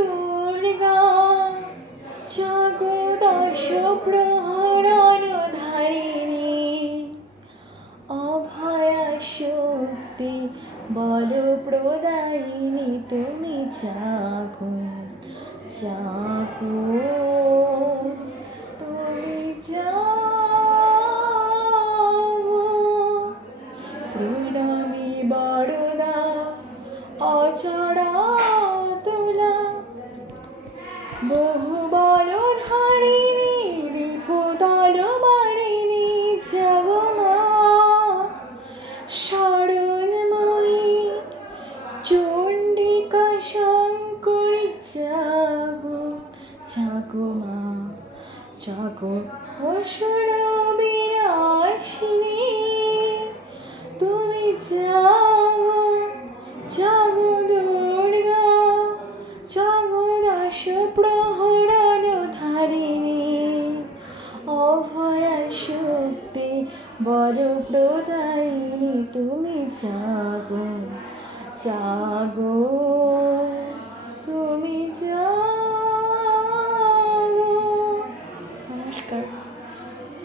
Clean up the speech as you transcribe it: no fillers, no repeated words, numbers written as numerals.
দুর্গা জাগো দশ প্রহরণ ধারিণী অভয়া শক্তি বল প্রদায়িনী তুমি জাগো জাগো তুমি জাগো প্রণামী বরদা অচরা তোলা বহু বল ধারিণী রিপুদল মারিণী জাগো মা শরণময়ী চণ্ডিকা শঙ্করী জাগো জাগো মা জাগো অসুর বিনাশিনী তুমি জাগো জাগো দুর্গা জাগো দশ প্রহরণ ধারিণী অভয়া শক্তি বল প্রদায়িনী তুমি জাগো জাগো